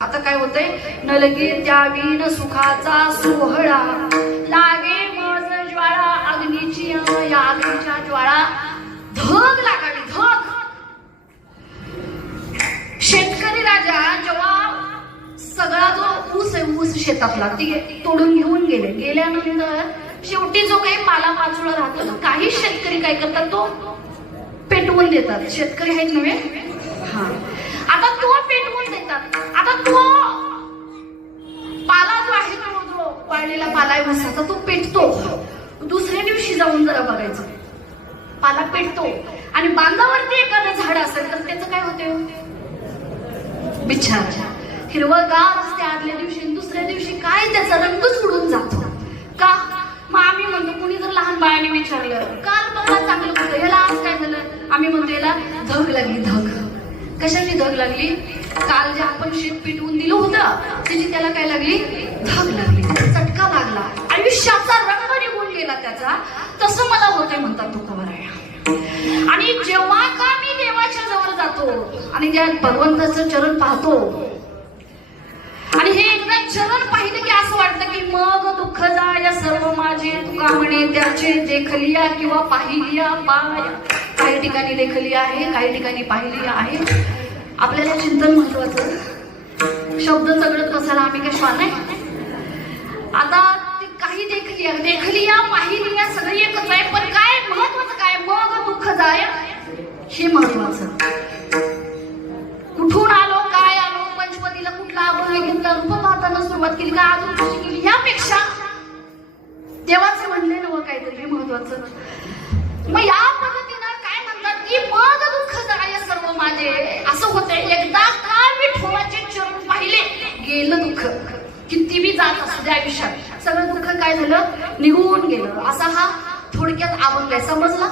आता काय होतंय, न लगे द्यावी न सुखाचा सोहळा, लागे मज ज्वाळा अग्नीची, या अग्नीच्या ज्वाळा धग लागावी धग. शेतकरी राजा जेव्हा सगळा जो ऊस आहे, ऊस शेतातला ती तोडून घेऊन गेल्यानंतर शेवटी जो काही पाला पाचोळा राहतो तो काही शेतकरी काय करतात, तो पेटवून देतात. शेतकरी आहेत नव्हे, हा, आता तो पेटवून देतात. आता तो पाला जो आहे, तो जो वाळलेला पाला आहे ऊसाचा, तो पेटतो. दुसऱ्या दिवशी जाऊन जरा बघायचं, पाला पेटतो आणि बांधावरती एखादं झाड असेल तर त्याचं काय होते, बिछार हिरवगार असते आदल्या दिवशी, दुसऱ्या दिवशी काय त्याचा रंग उडून जातो. का? मग आम्ही म्हणतो, कुणी जर लहान बाळाने विचारलं, काल बघा चांगलं होतं, याला आज काय झालं, आम्ही म्हणतो याला धग लागली. धग कशाची धग लागली? काल जे आपण शेत पिटवून दिलं होतं त्याची त्याला काय लागली, धग लागली, चटका लागला, आयुष्याचा रंग निघून गेला त्याचा. तसं मला होते म्हणतात तुकोबराया. आणि जेव्हा का मी देवाच्या जवळ जातो आणि ज्या भगवंताचं चरण पाहतो आणि हे एकदा चरण पाहिलं की असं वाटतं की मग दुःख जाय सर्व माझे, तुका म्हणे त्याचे देखलिया किंवा पाहिलिया पाय. काही ठिकाणी लेखली आहे, काही ठिकाणी पाहिली आहे. आपल्याला चिंतन महत्वाचं, शब्द चगडत बसायला आम्ही काय श्वान आहे. आता काही देखलिया पाहिलिया सगळं एकच आहे, पण काय महत्वाचं काय, मग दुःख जाय हे महत्वाचं. कुठून आलो, काय आलो, पंचवटीला कुठला अभय घेतला, रूप पाहताना सुरुवात केली का, अजून कशी केली, यापेक्षा देवाचं म्हणले नवं काहीतरी हे महत्वाचं. मग या पद्धतीनं काय म्हणतात की मग दुःख जाय सर्व माझे. असं होतंय, एकदा का विठोबाचे चरण पाहिले गेलं दुःख, किती बी जात असू दे आयुष्यात, सगळं दुःख काय झालं, निघून गेलं. असा हा थोडक्यात अभंग आहे, समजला.